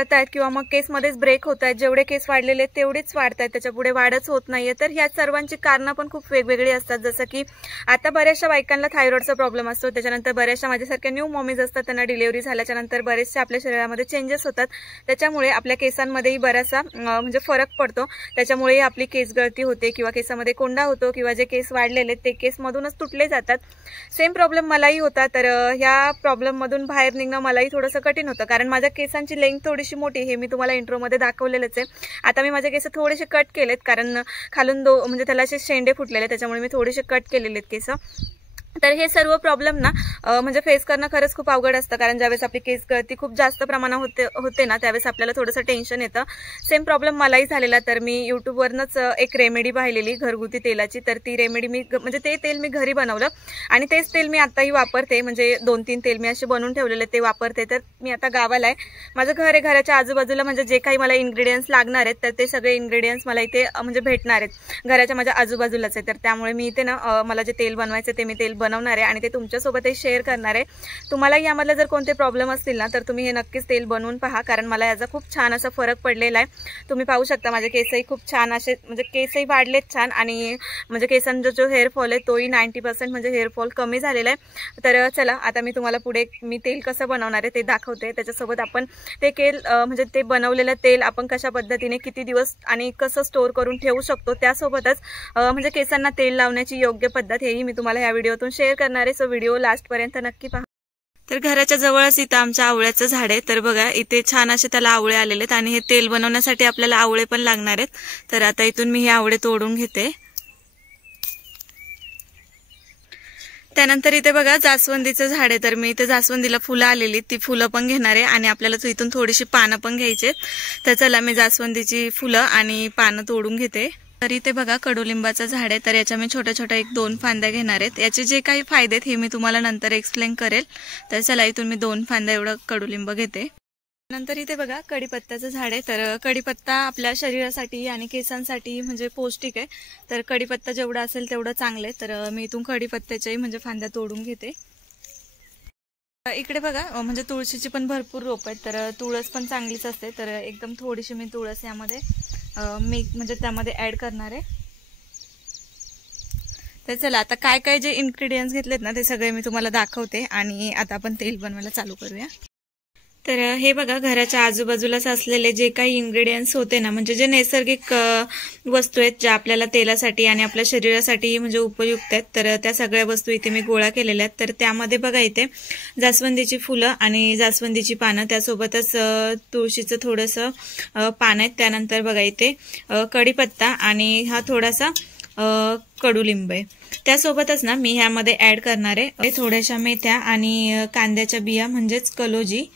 गळतायत किंवा मग केसमध्येच ब्रेक होत आहेत, जेवढे केस वाढलेले आहेत तेवढेच वाढत आहेत, त्याच्यापुढे वाढच होत नाहीये। तर ह्या सर्वांची कारणं पण खूप वेगवेगळी असतात, जसं की आता बऱ्याचशा बायकांना थायरॉइडचा प्रॉब्लेम असतो, त्याच्यानंतर बऱ्याचशा माझ्यासारख्या न्यू मॉमीज असतात, त्यांना डिलिव्हरी झाल्याच्या नंतर बरेचसे आपल्या शरीरामध्ये चेंजेस होतात, त्याच्यामुळे आपल्या केसांमध्येही बराचसा म्हणजे फरक पडतो, त्याच्यामुळे आपली केस गळती होते किंवा केसामध्ये कोंडा होतो किंवा जे केस वाढलेले ते केसमधूनच तुटले जातात। सेम प्रॉब्लेम मलाही होता, तर ह्या प्रॉब्लेममधून बाहेर निघणं मलाही थोडंसं कठीण होतं, कारण माझ्या केसांची लेंथ थोडीशी मोठी, हे मी तुम्हाला इंट्रोमध्ये दाखवलेलंच आहे। आता मी माझे केस थोडेसे कट केलेत, कारण खालून म्हणजे त्याला असे शेंडे फुटलेले, त्याच्यामुळे मी थोडेसे कट केलेले आहेत केस। तर हे सर्व प्रॉब्लेम ना म्हणजे फेस करणं खरंच खूप अवघड असतं, कारण ज्यावेळेस आपली केस गळती खूप जास्त प्रमाणात होते ना, त्यावेळेस आपल्याला थोडंसं टेन्शन येतं। सेम प्रॉब्लेम मलाही झालेला, तर मी यूट्यूबवरनंच एक रेमेडी पाहिलेली घरगुती तेलाची, तर ती रेमेडी मी म्हणजे ते तेल मी घरी बनवलं आणि तेच तेल मी आताही वापरते, म्हणजे 2-3 तेल मी असे बनवून ठेवलेले ते वापरते। तर मी आता गावाला आहे, माझं घर आहे, घराच्या आजूबाजूला म्हणजे जे काही मला इन्ग्रेडियंट्स लागणार आहेत तर ते सगळे इन्ग्रेडियंट्स मला इथे म्हणजे भेटणार आहेत, घराच्या माझ्या आजूबाजूलाच आहे। तर त्यामुळे मी इथे ना मला जे तेल बनवायचं ते मी तेल बनवणार आहे आणि ते तुमच्यासोबतही शेअर करणार आहे। तुम्हाला यामधले जर कोणते प्रॉब्लेम असतील ना तर तुम्ही हे नक्कीच तेल बनवून पहा, कारण मला याचा खूप छान असा फरक पडलेला आहे। तुम्ही पाहू शकता माझे केसही खूप छान असे म्हणजे केसही वाढलेत छान, आणि म्हणजे केसांचा जो हेअरफॉल आहे तोही 90% म्हणजे हेअरफॉल कमी झालेला आहे। तर चला आता मी तुम्हाला पुढे मी तेल कसं बनवणार आहे ते दाखवते, त्याच्यासोबत आपण ते म्हणजे ते बनवलेलं तेल आपण कशा पद्धतीने किती दिवस आणि कसं स्टोअर करून ठेवू शकतो, त्यासोबतच म्हणजे केसांना तेल लावण्याची योग्य पद्धत हेही मी तुम्हाला या व्हिडिओतून शेअर करणार आहे। सो व्हिडिओ लास्ट पर्यंत नक्की पहा। तर घराच्या जवळच इथं आमच्या आवळ्याचं झाड आहे, तर बघा इथे छान असे त्याला आवळे आलेले आहेत आणि हे तेल बनवण्यासाठी आपल्याला आवळे पण लागणार आहेत। तर आता इथून मी हे आवळे तोडून घेते। त्यानंतर इथे बघा जास्वंदीचं झाड आहे, तर मी इथे जास्वंदीला फुलं आलेली ती फुलं पण घेणार आहे आणि आपल्याला इथून थोडीशी पानं पण घ्यायची। तर चला मी जास्वंदीची फुलं आणि पानं तोडून घेते। तर इथे बघा कडुलिंबाचं झाड आहे, तर याच्या मी छोट्या छोट्या 1-2 फांद्या घेणार आहेत। याचे जे काही फायदे आहेत हे मी तुम्हाला नंतर एक्सप्लेन करेल। तर चला इथून मी 2 फांद्या एवढं कडुलिंब घेते। नंतर इथे बघा कडीपत्त्याचं झाड आहे, तर कडीपत्ता आपल्या शरीरासाठी आणि केसांसाठी म्हणजे पौष्टिक आहे, तर कडीपत्ता जेवढा असेल तेवढं चांगलं आहे। तर मी इथून कडीपत्त्याच्याही म्हणजे फांद्या तोडून घेते। इकडे बघा म्हणजे तुळशीची पण भरपूर रोप आहेत, तर तुळस पण चांगलीच असते, तर एकदम थोडीशी मी तुळस यामध्ये मी म्हणजे त्यामध्ये ऍड करणार आहे। तर चला आता काय काय जे इन्ग्रेडियंट्स घेतलेत ना ते सगळे मी तुम्हाला दाखवते आणि आता आपण तेल बनवायला चालू करूया। तर हे बघा घराच्या आजूबाजूलाच असलेले जे काही इन्ग्रेडियंट्स होते ना, म्हणजे जे नैसर्गिक वस्तू आहेत ज्या आपल्याला तेलासाठी आणि आपल्या शरीरासाठी म्हणजे उपयुक्त आहेत, तर त्या सगळ्या वस्तू इथे मी गोळा केलेल्या आहेत। तर त्यामध्ये बघा इथे जास्वंदीची फुलं आणि जास्वंदीची पानं, त्यासोबतच तुळशीचं थोडंसं पान आहेत, त्यानंतर बघा इथे कढीपत्ता आणि हा थोडासा कडुलिंब आहे। त्यासोबतच ना मी ह्यामध्ये ऍड करणार आहे थोड्याशा मेथ्या आणि कांद्याच्या बिया म्हणजेच कलोजी।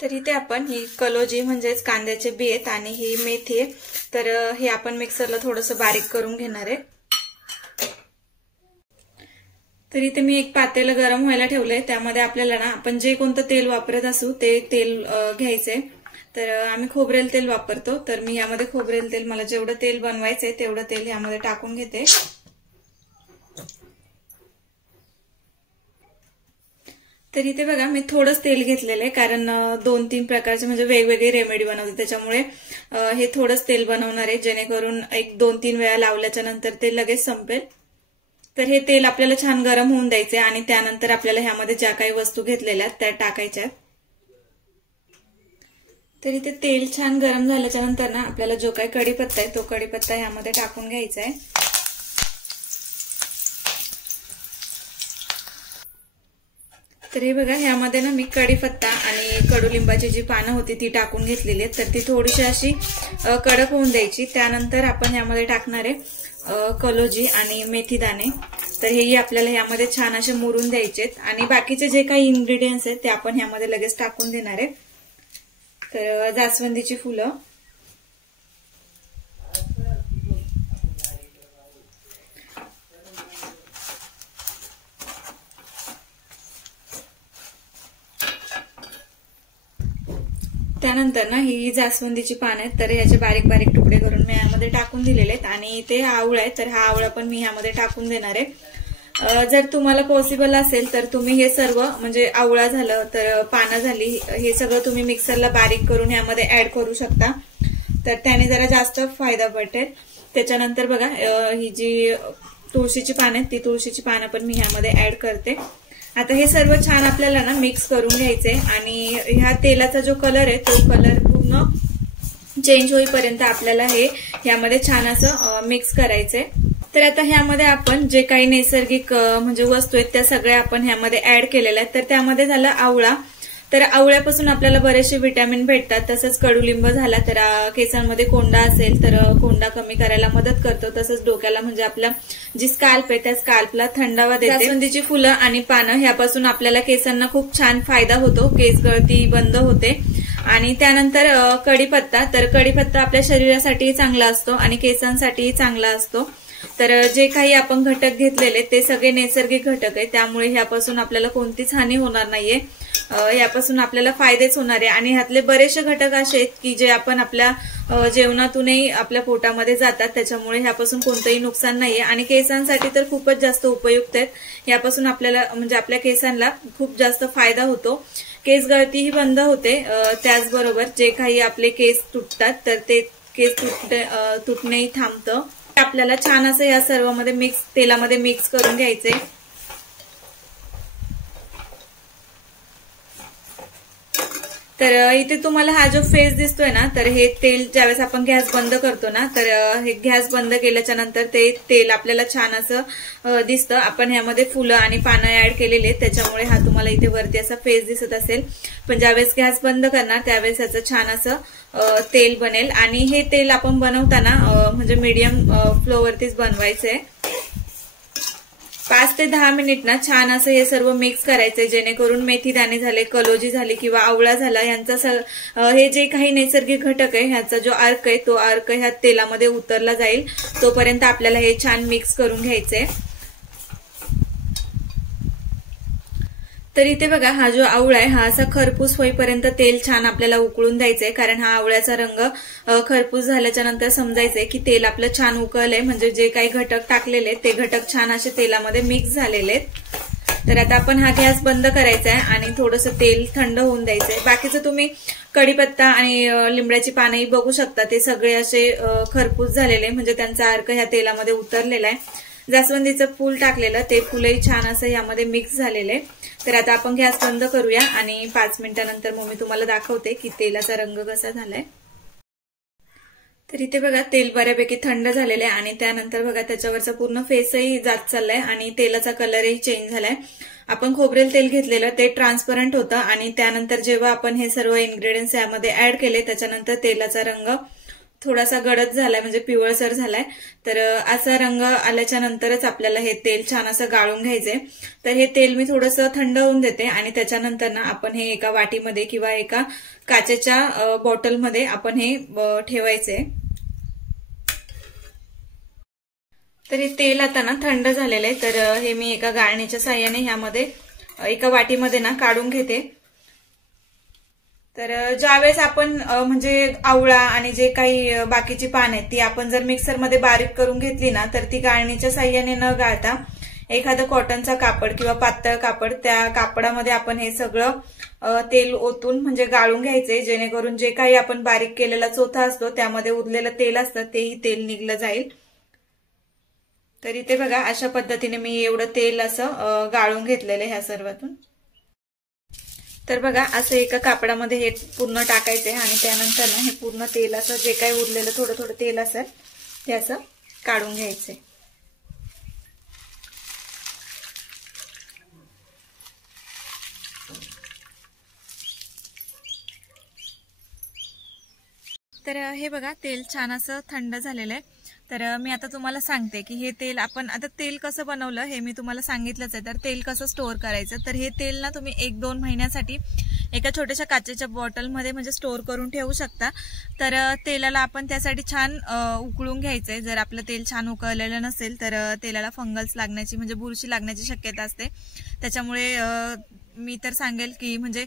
तर इथे आपण ही कलोजी म्हणजेच कांद्याचे बी आहेत आणि ही मेथी आहे, तर हे आपण मिक्सरला थोडंसं बारीक करून घेणार आहे। तर इथे मी एक पातेलं गरम व्हायला ठेवलंय, त्यामध्ये आपल्याला ना आपण जे कोणतं तेल वापरत असू ते तेल घ्यायचंय। तर आम्ही खोबरेल तेल वापरतो, तर मी यामध्ये खोबरेल तेल मला जेवढं तेल बनवायचंय तेवढं तेल यामध्ये टाकून घेते। तर इथे बघा मी थोडंच तेल घेतलेलं आहे, कारण 2-3 प्रकारचे म्हणजे वेगवेगळे रेमेडी बनवते, त्याच्यामुळे हे थोडंच तेल बनवणार आहे, जेणेकरून 1-2-3 वेळा लावल्याच्या नंतर ते लगेच संपेल। तर हे तेल आपल्याला छान गरम होऊन द्यायचे आणि त्यानंतर आपल्याला ह्यामध्ये ज्या काही वस्तू घेतलेल्या आहेत त्या टाकायच्या आहेत। तर इथे तेल छान गरम झाल्याच्या नंतर ना आपल्याला जो काही कढीपत्ता आहे तो कढीपत्ता ह्यामध्ये टाकून घ्यायचा आहे। तर हे बघा ह्यामध्ये ना मी कढीपत्ता आणि कडुलिंबाची जी पानं होती ती टाकून घेतलेली आहेत, तर ती थोडीशी अशी कडक होऊन द्यायची। त्यानंतर आपण ह्यामध्ये टाकणार आहे कलोजी आणि मेथी दाणे, तर हेही आपल्याला ह्यामध्ये छान असे मुरून द्यायचेत आणि बाकीचे जे काही इन्ग्रेडियंट्स आहेत ते आपण ह्यामध्ये लगेच टाकून देणार आहे। तर जास्वंदीची फुलं, त्यानंतर ना ही जास्वंदीची पानं आहेत, तर याचे बारीक बारीक तुकडे करून मी यामध्ये टाकून दिलेले आहेत आणि इथे हा आवळा आहे, तर हा आवळा पण मी ह्यामध्ये टाकून देणार आहे। जर तुम्हाला पॉसिबल असेल तर तुम्ही हे सर्व म्हणजे आवळा झालं तर पानं झाली हे सगळं तुम्ही मिक्सरला बारीक करून ह्यामध्ये ऍड करू शकता, तर त्याने जरा जास्त फायदा भेटेल। त्याच्यानंतर बघा ही जी तुळशीची पानं आहेत ती तुळशीची पानं पण मी ह्यामध्ये ऍड करते। आता हे सर्व छान आपल्याला ना मिक्स करून घ्यायचे आणि ह्या तेलाचा जो कलर आहे तो कलर पूर्ण चेंज होईपर्यंत आपल्याला हे ह्यामध्ये छान असं मिक्स करायचंय। तर आता ह्यामध्ये आपण जे काही नैसर्गिक म्हणजे वस्तू आहेत त्या सगळ्या आपण ह्यामध्ये ऍड केलेल्या आहेत। तर त्यामध्ये झाला आवळा, तर आवळ्यापासून आपल्याला बरेचसे विटॅमिन भेटतात। तसंच कडुलिंब झाला तर केसांमध्ये कोंडा असेल तर कोंडा कमी करायला मदत करतो। तसंच डोक्याला म्हणजे आपला जी स्काल्प आहे त्या स्काल्पला थंडावा देते। जास्वंदीची फुलं आणि पानं ह्यापासून आपल्याला केसांना खूप छान फायदा होतो, केस गळती बंद होते। आणि त्यानंतर कढीपत्ता, तर कढीपत्ता आपल्या शरीरासाठीही चांगला असतो आणि केसांसाठीही चांगला असतो। तर जे काही आपण घटक घेतलेले ते सगळे नैसर्गिक घटक आहे, त्यामुळे ह्यापासून आपल्याला कोणतीच हानी होणार नाहीये, यापासून आपल्याला फायदेच होणार आहे। आणि ह्यातले बरेचसे घटक असे आहेत की जे आपण आपल्या जेवणातूनही आपल्या पोटामध्ये जातात, त्याच्यामुळे ह्यापासून कोणतंही नुकसान नाहीये आणि केसांसाठी तर खूपच जास्त उपयुक्त आहेत। यापासून आपल्याला म्हणजे आपल्या केसांना खूप जास्त फायदा होतो, केस गळतीही बंद होते। त्याचबरोबर जे काही आपले केस तुटतात तर ते केस तुटणेही थांबतं। आपल्याला छान असं या सर्वांमध्ये तेलामध्ये मिक्स करून घ्यायचे। तर इथे तुम्हाला हा जो फेस दिसतोय ना, तर हे तेल ज्यावेळेस आपण गॅस बंद करतो ना, तर हे गॅस बंद केल्याच्या नंतर ते तेल आपल्याला छान असं दिसतं। आपण ह्यामध्ये फुलं आणि पानं ऍड केलेले, त्याच्यामुळे हा तुम्हाला इथे वरती असा फेस दिसत असेल। पण ज्यावेळेस गॅस बंद करणार त्यावेळेस याचं छान असं तेल बनेल। आणि हे तेल आपण बनवताना म्हणजे मीडियम फ्लोवरतीच बनवायचंय। 5 ते 10 मिनिट ना छान असं हे सर्व मिक्स करायचंय, जेणेकरून मेथी दाणे झाले, कलोजी झाली किंवा आवळा झाला यांचा हे जे काही नैसर्गिक घटक आहे ह्याचा जो अर्क आहे तो अर्क ह्या तेलामध्ये उतरला जाईल, तोपर्यंत आपल्याला हे छान मिक्स करून घ्यायचंय। तर इथे बघा हा जो आवळा आहे हा असा खरपूस होईपर्यंत तेल छान आपल्याला उकळून द्यायचंय, कारण हा आवळ्याचा रंग खरपूस झाल्याच्या नंतर समजायचंय की तेल आपलं छान उकळलंय, म्हणजे जे काही घटक टाकलेले ते घटक छान असे तेलामध्ये मिक्स झालेले आहेत। तर आता आपण हा गॅस बंद करायचा आहे आणि थोडंसं तेल थंड होऊन द्यायचंय। बाकीचं तुम्ही कढीपत्ता आणि लिंबड्याची पानंही बघू शकता, ते सगळे असे खरपूस झालेले, म्हणजे त्यांचा अर्क ह्या तेलामध्ये उतरलेला आहे। जास्वंदीचं फूल टाकलेलं ते फुलही छान असं यामध्ये मिक्स झालेले। तर आता आपण गॅस बंद करूया आणि 5 मिनिटांनंतर मग मी तुम्हाला दाखवते की तेलाचा रंग कसा झालाय। तर इथे बघा तेल बऱ्यापैकी थंड झालेलं आहे आणि त्यानंतर बघा त्याच्यावरचा पूर्ण फेसही जात चाललाय आणि तेलाचा कलरही चेंज झालाय। आपण खोबरेल तेल घेतलेलं ते ट्रान्सपरंट होतं आणि त्यानंतर जेव्हा आपण हे सर्व इन्ग्रेडियंट्स यामध्ये ऍड केले त्याच्यानंतर तेलाचा रंग थोडासा गडद झालाय, म्हणजे पिवळसर झालाय। तर असा रंग आल्याच्या नंतरच आपल्याला हे तेल छान असं गाळून घ्यायचंय। तर हे तेल मी थोडंसं थंड होऊन देते आणि त्याच्यानंतर ना आपण हे एका वाटीमध्ये किंवा एका काचेच्या बॉटलमध्ये आपण हे ठेवायचंय। तर हे तेल आता ना थंड झालेलं आहे, तर हे मी एका गाळणीच्या साह्याने ह्यामध्ये एका वाटीमध्ये ना काढून घेते। तर ज्यावेळेस आपण म्हणजे आवळा आणि जे काही बाकीची पान आहेत ती आपण जर मिक्सरमध्ये बारीक करून घेतली ना, तर ती गाळणीच्या साह्याने न गाळता एखादं कॉटनचा कापड किंवा पातळ कापड, त्या कापडामध्ये आपण हे सगळं तेल ओतून म्हणजे गाळून घ्यायचे, जेणेकरून जे काही आपण बारीक केलेला चोथा असतो त्यामध्ये उरलेलं तेल असतं तेही तेल निघलं जाईल। तर इथे बघा अशा पद्धतीने मी एवढं तेल असं गाळून घेतलेलं ह्या सर्वातून। तर बघा असं एका कापडामध्ये हे पूर्ण टाकायचंय आणि त्यानंतर ना हे पूर्ण तेल असं जे काही उरलेलं थोडं थोडं तेल असेल ते असं काढून घ्यायचंय। तर हे बघा तेल छान असं थंड झालेलं आहे। तर मी आता तुम्हाला सांगते की हे तेल आपण आता तेल कसं बनवलं हे मी तुम्हाला सांगितलंच आहे। तर तेल कसं स्टोअर करायचं, तर हे तेल ना तुम्ही 1-2 महिन्यासाठी एका छोट्याशा काचेच्या बॉटलमध्ये म्हणजे स्टोअर करून ठेवू शकता। तर तेलाला आपण त्यासाठी छान उकळून घ्यायचंय। जर आपलं तेल छान उकळलेलं नसेल तर तेलाला फंगल्स लागण्याची म्हणजे बुरशी लागण्याची शक्यता असते, त्याच्यामुळे मी तर सांगेल की म्हणजे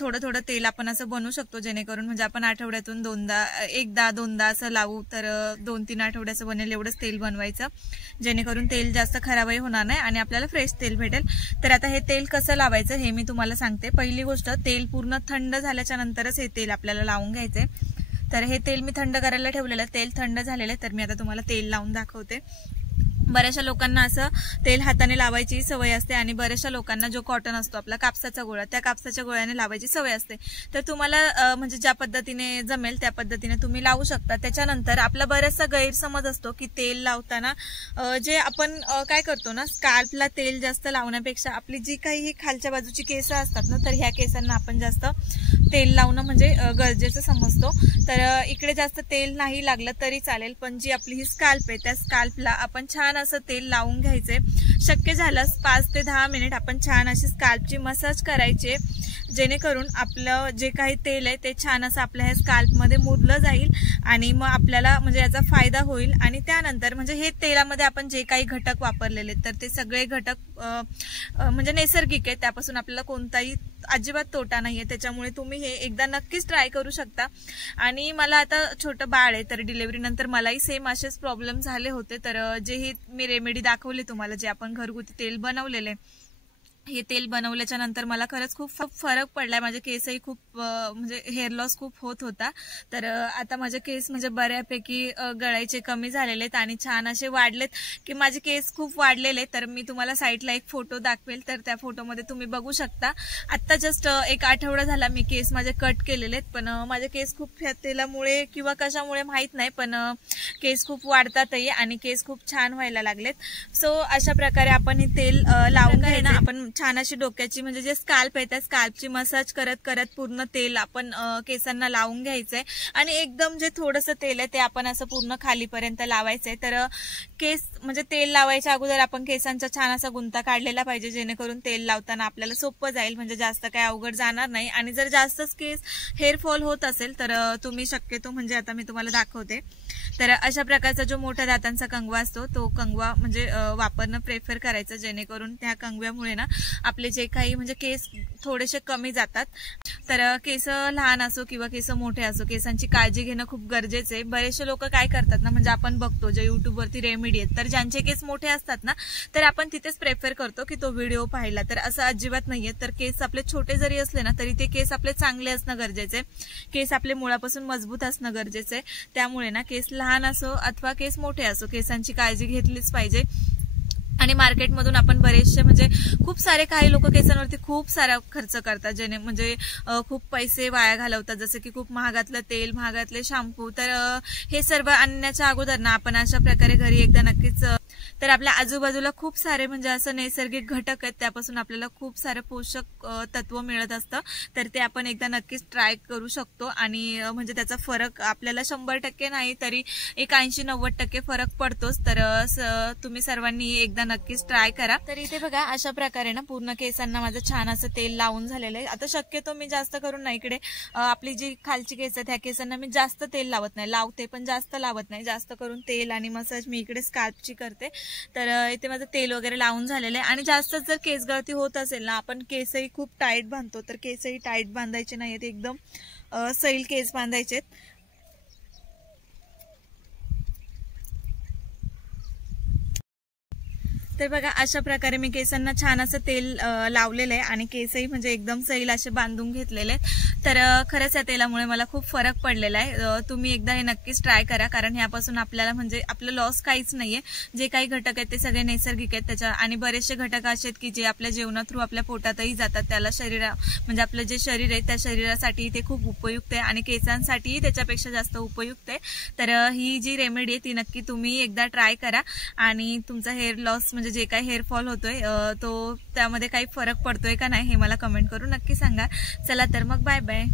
थोडं थोडं तेल आपण असं बनवू शकतो, जेणेकरून म्हणजे आपण आठवड्यातून एकदा दोनदा असं लावू तर 2-3 आठवड्याचं बनेल एवढंच तेल बनवायचं, जेणेकरून तेल जास्त खराबही होणार नाही आणि आपल्याला फ्रेश तेल भेटेल. तर आता हे तेल कसं लावायचं हे मी तुम्हाला सांगते. पहिली गोष्ट, तेल पूर्ण थंड झाल्याच्या नंतरच हे तेल आपल्याला लावून घ्यायचंय. तर हे तेल मी थंड करायला ठेवलेलं, तेल थंड झालेलं आहे. तर मी आता तुम्हाला तेल लावून दाखवते. बऱ्याचशा लोकांना असं तेल हाताने लावायची सवय असते आणि बऱ्याचशा लोकांना जो कॉटन असतो आपला कापसाचा गोळा, त्या कापसाच्या गोळ्याने लावायची सवय असते. तर तुम्हाला म्हणजे ज्या पद्धतीने जमेल त्या पद्धतीने तुम्ही लावू शकता. त्याच्यानंतर आपला बराचसा गैरसमज असतो की तेल लावताना जे आपण काय करतो ना, स्काल्पला तेल जास्त लावण्यापेक्षा आपली जी काही खालच्या बाजूची केस असतात ना, तर ह्या केसांना आपण जास्त तेल लावणं म्हणजे गरजेचं समजतो. तर इकडे जास्त तेल नाही लागलं तरी चालेल, पण जी आपली ही स्काल्प आहे त्या स्काल्पला आपण छान असं तेल लावून घ्यायचे. शक्य झाल्यास 5 ते 10 मिनिट आपण छान अशी स्काल्पची मसाज करायचे, जेणेकरून आपलं जे काही तेल आहे ते छान असं आपल्या ह्या स्काल्पमध्ये मुरलं जाईल आणि मग आपल्याला म्हणजे याचा फायदा होईल. आणि त्यानंतर म्हणजे हे तेलामध्ये आपण जे काही घटक वापरलेले तर ते सगळे घटक म्हणजे नैसर्गिक आहे, त्यापासून आपल्याला कोणताही अजिबात तोटा नाहीये. त्याच्यामुळे तुम्ही हे एकदा नक्कीच ट्राय करू शकता. आणि मला आता छोटं बाळ आहे, तर डिलिव्हरी नंतर मलाही सेम असेच प्रॉब्लेम झाले होते. तर जे हे मी रेमेडी दाखवले तुम्हाला, जे आपण घरगुती तेल बनवलेले, हे तेल बनवल्याच्या नंतर मला खरंच खूप फरक पडलाय. माझे केसही खूप म्हणजे हेअर लॉस खूप होत होता. तर आता माझे केस म्हणजे बऱ्यापैकी गळायचे कमी झालेले आहेत आणि छान असे वाढलेत की माझे केस खूप वाढलेले. तर मी तुम्हाला साईडला एक फोटो दाखवेल, तर त्या फोटोमध्ये तुम्ही बघू शकता. आता जस्ट 1 आठवडा झाला मी केस माझे कट केलेले आहेत, पण माझे केस खूप ह्या तेलामुळे किंवा कशामुळे माहित नाही, पण केस खूप वाढतातही आणि केस खूप छान व्हायला लागलेत. सो अशा प्रकारे आपण हे तेल लावून घ्यायचं. आपण छान अशी डोक्याची म्हणजे जे स्काल्प आहे त्या स्काल्पची मसाज करत करत पूर्ण तेल आपण केसांना लावून घ्यायचंय. आणि एकदम जे थोडंसं तेल आहे ते आपण असं पूर्ण खालीपर्यंत लावायचंय. तर केस म्हणजे तेल लावायच्या अगोदर आपण केसांचा छान असा गुंता काढलेला पाहिजे, जेणेकरून तेल लावताना आपल्याला सोपं जाईल, म्हणजे जास्त काय अवघड जाणार नाही. आणि जर जास्तच केस हेअरफॉल होत असेल तर तुम्ही शक्यतो म्हणजे आता मी तुम्हाला दाखवते, तर अशा प्रकारचा जो मोठ्या दातांचा कंगवा असतो तो कंगवा म्हणजे वापरणं प्रेफर करायचं, जेणेकरून त्या कंगव्यामुळे ना आपले जे काही म्हणजे केस थोडेसे कमी जातात. तर केस लहान असो किंवा केस मोठे असो, केसांची काळजी घेणं खूप गरजेचं आहे. बरेचसे लोक काय करतात ना, म्हणजे आपण बघतो जे युट्यूबवरती रेमेडी आहेत, तर ज्यांचे केस मोठे असतात ना, तर आपण तिथेच प्रेफर करतो की तो व्हिडिओ पाहिला. तर असं अजिबात नाहीये. तर केस आपले छोटे जरी असले ना तरी ते केस आपले चांगले असणं गरजेचं आहे. केस आपले मुळापासून मजबूत असणं गरजेचं आहे. त्यामुळे ना केस लहान असो अथवा केस मोठे असो, केसांची काळजी घेतलीच पाहिजे. आणि मार्केटमधून आपण बरेचसे म्हणजे खूप सारे काही लोक केसांवरती खूप सारा खर्च करतात, जेणे म्हणजे खूप पैसे वाया घालवतात, जसं की खूप महागातलं तेल, महागातले शॅम्पू. तर हे सर्व आणण्याच्या अगोदर ना आपण अशा प्रकारे घरी एकदा नक्कीच, तर आपल्या आजूबाजूला खूप सारे म्हणजे असं नैसर्गिक घटक आहेत, त्यापासून आपल्याला खूप सारे पोषक तत्व मिळत असतं. तर ते आपण एकदा नक्कीच ट्राय करू शकतो आणि म्हणजे त्याचा फरक आपल्याला 100% नाही तरी एक 80-90% फरक पडतोच. तर तुम्ही सर्वांनी एकदा नक्कीच ट्राय करा. तर इथे बघा अशा प्रकारे ना पूर्ण केसांना माझं छान असं तेल लावून झालेलं आहे. आता शक्यतो मी जास्त करून ना इकडे आपली जी खालची केस आहेत त्या केसांना मी जास्त तेल लावत नाही, लावते पण जास्त लावत नाही. जास्त करून तेल आणि मसाज मी इकडे स्काल्पची करते. तर इथे माझं तेल वगैरे लावून झालेलं आहे. आणि जास्त जर केस गळती होत असेल ना, आपण केसही खूप टाईट बांधतो, तर केसही टाईट बांधायचे नाहीत, एकदम सैल केस बांधायचेत. तर बघा अशा प्रकारे मी केसांना छान असं तेल लावलेलं आहे आणि केसही म्हणजे एकदम सैल असे बांधून घेतलेले आहेत. तर खरंच या तेलामुळे मला खूप फरक पडलेला आहे. तुम्ही एकदा हे नक्कीच ट्राय करा, कारण ह्यापासून आपल्याला म्हणजे आपलं लॉस काहीच नाहीये. जे काही घटक आहेत ते सगळे नैसर्गिक आहेत त्याच्या, आणि बरेचसे घटक असे आहेत की जे आपल्या जेवणा थ्रू आपल्या पोटातही जातात. त्याला म्हणजे आपलं जे शरीर आहे त्या शरीरासाठी ते खूप उपयुक्त आहे आणि केसांसाठीही त्याच्यापेक्षा जास्त उपयुक्त आहे. तर ही जी रेमेडी आहे ती नक्की तुम्ही एकदा ट्राय करा आणि तुमचा हेअर लॉस म्हणजे जे काही हेअरफॉल होतोय तो त्यामध्ये काही फरक पडतोय का नाही हे मला कमेंट करून नक्की सांगा. चला तर मग बाय बाय.